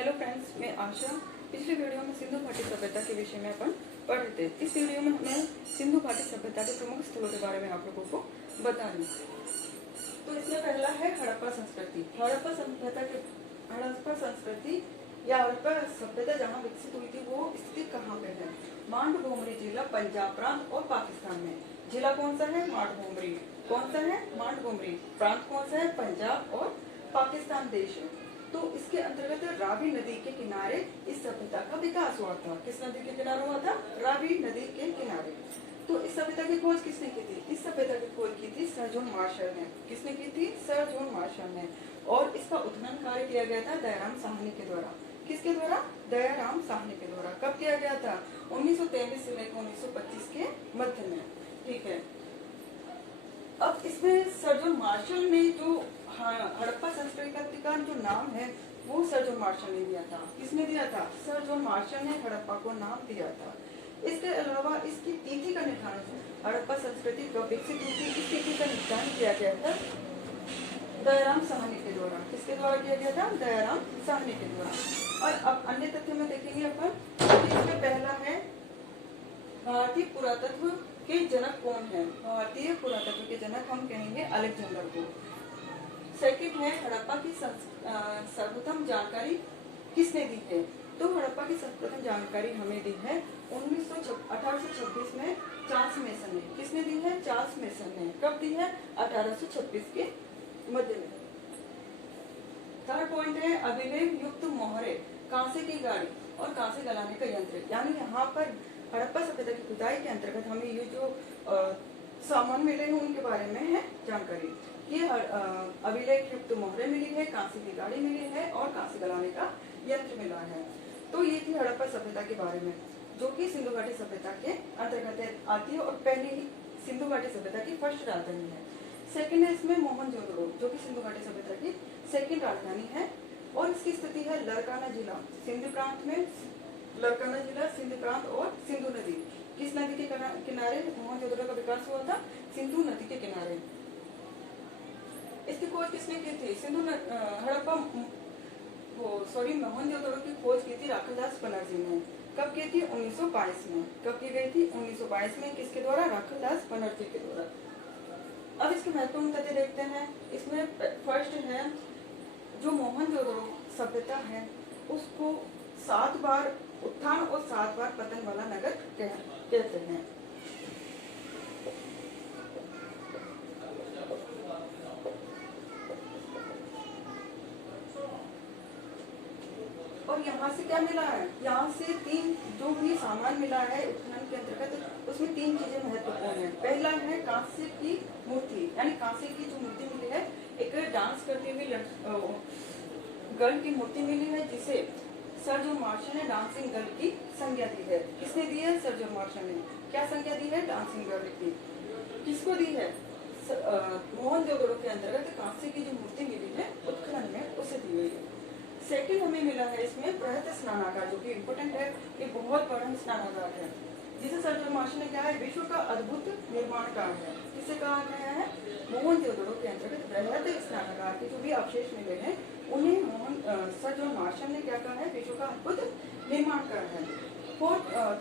Hello friends, मैं आशा। पिछले video में सिंधु घाटी सभ्यता के विषय में अपन पढ़ रहे थे। इस वीडियो में मैं सिंधु घाटी सभ्यता के प्रमुख स्थलों के बारे में आप लोगों को बता रही हूँ। तो इसमें पहला है हड़प्पा संस्कृति। हड़प्पा संस्कृति या हड़प्पा सभ्यता जहाँ विकसित हुई थी वो स्थित कहाँ पे है? मांडभोमरी जिला, पंजाब प्रांत और पाकिस्तान में। जिला कौन सा है? मांडभोमरी। कौन सा है? मांडभोमरी। प्रांत कौन सा है? पंजाब और पाकिस्तान देश है। तो इसके अंतर्गत रावी नदी के किनारे इस सभ्यता का विकास हुआ था। किस नदी के किनारे हुआ था? रावी नदी के किनारे। तो इस सभ्यता की खोज किसने की थी? इस सभ्यता की खोज की थी सर जॉन मार्शल ने। किसने की थी? सर जॉन मार्शल ने। और इसका उत्खनन कार्य किया गया था दयाराम साहनी के द्वारा। किसके द्वारा? दयाराम साहनी के द्वारा। कब किया गया था? 1923 से लेकर 1925 के मध्य में। ठीक है। अब इसमें सर जॉन मार्शल ने जो हड़प्पा संस्कृति का जो नाम है वो सर जॉन मार्शल ने दिया था। किसने दिया था? सर जॉन मार्शल ने हड़प्पा को नाम दिया था। इसके अलावा इसकी तिथि का निर्धारण, हड़प्पा संस्कृति कब विकसित हुई थी, इस तिथि का निर्धारण किया गया था दयाराम साहनी के द्वारा। किसके द्वारा किया गया था? दयाराम साहनी के द्वारा। और अब अन्य तथ्य में देखेंगे अपन। इसमें पहला है भारतीय पुरातत्व के जनक कौन है? भारतीय पुरातत्व के जनक हम कहेंगे अलेक्जेंडर को। सेकंड है हड़प्पा की सर्वप्रथम जानकारी किसने दी है? तो हड़प्पा की सर्वप्रथम जानकारी हमें दी है 1826 में चार्ल्स मेसन ने। किसने दी है? चार्ल्स मेसन ने। कब दी है? 1826 के मध्य में। थर्ड पॉइंट है अभिलेख युक्त मोहरे, कांसे की गाड़ी और कांसे गलाने का यंत्र। यानी यहाँ पर हड़प्पा सभ्यता की खुदाई के अंतर्गत हमें ये जो सामान मिले हैं उनके बारे में है जानकारी। ये अभिलेख युक्त मोहरे मिली है, कांसे की गाड़ी मिली है और कांसे गलाने का यंत्र मिला है। तो ये थी हड़प्पा सभ्यता के बारे में, जो कि सिंधु घाटी सभ्यता के अंतर्गत आती है और पहली सिंधु घाटी सभ्यता की फर्स्ट राजधानी है। सेकंड है इसमें मोहनजोदड़ो, जो कि सिंधु घाटी सभ्यता की सेकंड राजधानी है और इसकी स्थिति है लरकाना जिला, सिंधु प्रांत में। लरकाना जिला, सिंधु प्रांत और सिंधु नदी। किस नदी के किनारे मोहनजोदड़ो का विकास हुआ था? सिंधु नदी के किनारे। इसकी खोज किसने की थी? मोहनजोदड़ो की खोज की थी राखलदास बनर्जी ने। कब की थी? 1922 में। कब की गई थी? 1922 में। किसके द्वारा? राखलदास बनर्जी के द्वारा। अब इसके महत्वपूर्ण तथ्य देखते हैं। इसमें फर्स्ट है जो मोहनजोदड़ो सभ्यता है उसको 7 बार उत्थान और 7 बार पतन वाला नगर कहते हैं। और यहाँ से क्या मिला है? यहाँ से 3 जो भी सामान मिला है उत्खनन के अंतर्गत, उसमें 3 चीजें महत्वपूर्ण है। पहला है कांसे की मूर्ति, यानी कांसे की जो मूर्ति मिली है, एक डांस करती हुई गर्ल की मूर्ति मिली है, जिसे सर जॉन मार्शल ने डांसिंग गर्ल की संज्ञा दी है। किसने दी है? सर जॉन मार्शल ने। क्या संज्ञा दी है? डांसिंग गर्ल की। किसको दी है? मोहनजोदड़ो के अंतर्गत कांसे की जो मूर्ति मिली है उत्खनन में, उसे दी हुई है। सेकंड हमें मिला है इसमें बृहत स्नानागार, जो कि इम्पोर्टेंट है। ये बहुत बड़ा स्नानागार है जिसे सर जॉन मार्शल ने क्या है? विश्व का अद्भुत निर्माण कहा है। किसे कहा गया है? मोहनजोदड़ो के अंतर्गत बृहत स्नानागार के जो भी अवशेष मिले हैं उन्हें सर जॉन मार्शल ने क्या कहा है? विश्व का अद्भुत निर्माण कहा है।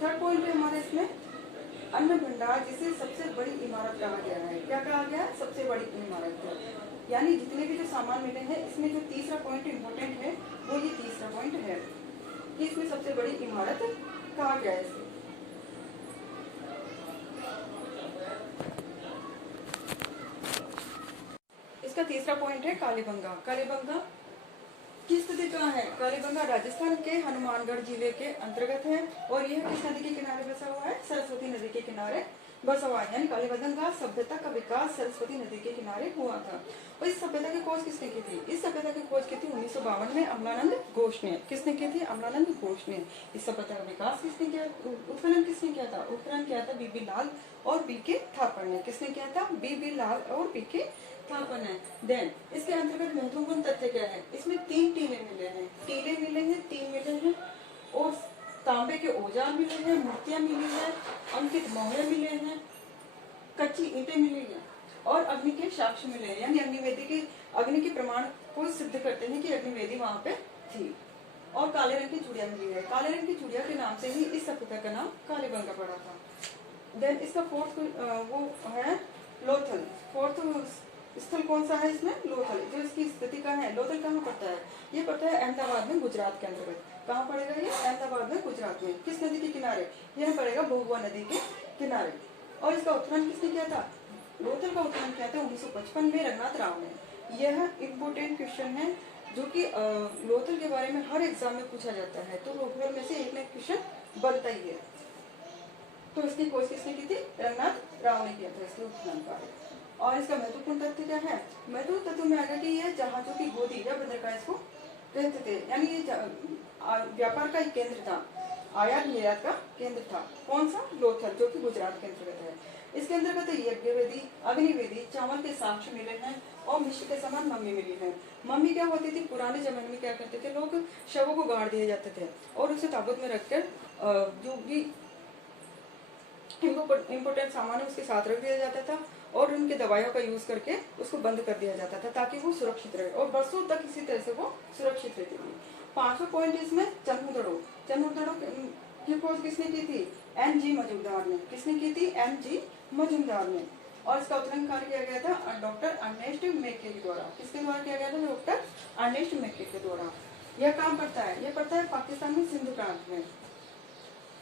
थर्ड पॉइंट है हमारे इसमें अन्न भंडार, जिसे सबसे बड़ी इमारत कहा गया है। क्या कहा गया? सबसे बड़ी इमारत। यानी जितने भी जो सामान मिले हैं, इसमें जो तीसरा पॉइंट इम्पोर्टेंट है वो ये तीसरा पॉइंट है कि इसमें सबसे बड़ी इमारत कहा गया है इसे। इसका तीसरा पॉइंट है कालीबंगा। कालीबंगा की स्थिति कहाँ है? कालीबंगा राजस्थान के हनुमानगढ़ जिले के अंतर्गत है और यह किस नदी के किनारे बसा हुआ है? सरस्वती नदी के किनारे बसा हुआ है। यानी कालीबंगा सभ्यता का विकास सरस्वती नदी के किनारे हुआ था। और इस सभ्यता की खोज किसने की थी? इस सभ्यता की खोज की थी 1952 में अमलानंद घोष ने। किसने की थी? अमलानंद घोष ने। इस सभ्यता का विकास किसने किया? उत्खनन किसने किया था? उत्खनन किया था बीबी लाल और बीके थापर ने। किसने किया था? बीबी लाल और बीके थापर ने। देन इसके अंतर्गत महत्वपूर्ण तथ्य क्या है? इसमें 3 टीले मिले हैं। 3 मिले हैं और तांबे के औजार मिले हैं, मूर्तियां मिली है, अंकित मोहरे मिले हैं, कच्ची ईंटें मिली हैं और अग्नि के साक्ष्य मिले हैं। यानी अग्नि के प्रमाण को सिद्ध करते हैं कि अग्निवेदी वहां पे थी। और काले रंग की चूड़िया मिली है। काले रंग की चूड़िया के नाम से ही इस सभ्यता का नाम कालीबंगा का पड़ा था। देन इसका फोर्थ वो है लोथल। फोर्थ स्थल कौन सा है इसमें? लोथल। जो इसकी स्थिति का है, लोथल कहाँ पड़ता है? ये पड़ता है अहमदाबाद में, गुजरात के अंतर्गत। कहाँ पड़ेगा ये? अहमदाबाद में, गुजरात में। किस नदी के किनारे? यह पड़ेगा भभुआ नदी के किनारे। और इसका उत्खनन किसने किया था? लोथल का उत्खनन किया था 1955 में रघुनाथ राव ने। यह इम्पोर्टेंट क्वेश्चन है जो कि लोथल के बारे में हर एग्जाम में पूछा जाता है, तो लोथल में से एक ना क्वेश्चन बनता ही है। तो इसकी खोज किसने की थी? रघुनाथ राव ने किया था इसके उत्खनन कार्य। और इसका महत्वपूर्ण तथ्य क्या है? महत्वपूर्ण तथ्य में आएगा कि ये जहाजों की गोदी या बंदरगाह इसको कहते थे, यानी ये व्यापार का एक केंद्र था, आयात निर्यात का केंद्र था। कौन सा? लोथल, जो कि गुजरात के अंतर्गत है। इसके अंतर्गत यज्ञ वेदी, अग्नि वेदी, चावल के साक्ष्य मिले हैं और मिश्र के समान मम्मी मिली है। मम्मी क्या होती थी? पुराने जमाने में क्या करते थे लोग? शवों को गाड़ दिए जाते थे और उसे ताबूत में रखकर जो भी इम्पोर्टेंट सामान है उसके साथ रख दिया जाता था और उनके दवाइयों का यूज करके उसको बंद कर दिया जाता था ताकि वो सुरक्षित रहे और बरसों तक इसी तरह से वो सुरक्षित रहती थी। 5वां पॉइंट इसमें चन्हुदड़ो। चन्हुदड़ो की खोज किसने की थी? एन.जी. मजूमदार ने। किसने की थी? एन.जी. मजूमदार ने। और इसका उत्खनन कार्य किया गया था डॉक्टर अर्नेस्ट मेक्के के द्वारा। किसके द्वारा किया गया था? डॉक्टर अर्नेस्ट मेक्के के द्वारा। यह काम करता है, यह पड़ता है पाकिस्तान में सिंधु प्रांत में।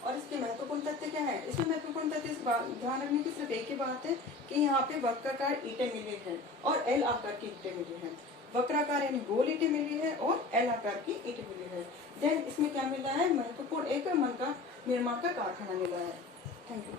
और इसके महत्वपूर्ण तथ्य क्या है? इसमें महत्वपूर्ण तथ्य ध्यान रखने की सिर्फ एक ही बात है कि यहाँ पे वक्राकार ईंटें मिली हैं और एल आकार की ईंटें मिली हैं। वक्राकार यानी गोल ईंटें मिली है और एल आकार की ईंटें मिली है। देन इसमें क्या मिला है? महत्वपूर्ण एक मन का निर्माण का कारखाना मिला है। Thank you.